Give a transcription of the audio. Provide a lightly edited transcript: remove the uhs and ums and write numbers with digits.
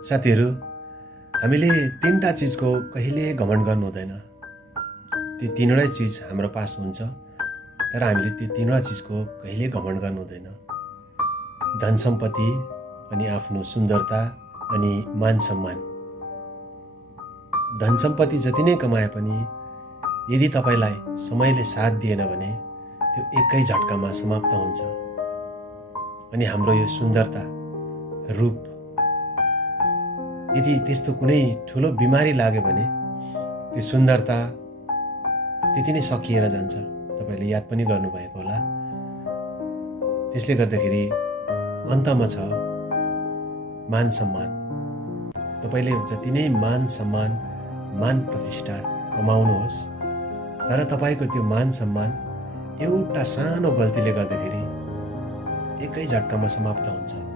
साथीहरू, हामीले तीनटा चिजको कहिले घमण्ड गर्नु हुँदैन। ती तीनवटै चिज हाम्रो पास हुन्छ, तर हामीले ती तीनवटा चिजको कहिले घमण्ड गर्नु हुँदैन। धन सम्पत्ति, अनि आफ्नो सुन्दरता, अनि मान सम्मान। धन सम्पत्ति जति नै कमाए पनि यदि तपाईलाई समयले साथ दिएन भने त्यो एकै झट्कामा समाप्त हुन्छ। अनि हाम्रो यो सुन्दरता, रूप, यदि त्यस्तो कुनै ठुलो बिमारी लाग्यो भने त्यो सुन्दरता त्यति नै सकिएर जान्छ। तपाईले याद पनि गर्नुभएको होला। त्यसले गर्दाखेरि अन्तमा छ मान सम्मान। तपाईले जति नै मान सम्मान, मान प्रतिष्ठा कमाउनुहोस्, तर तपाईको त्यो मान सम्मान एउटा सानो गल्तीले गर्दाखेरि एकै झट्कामा समाप्त हुन्छ।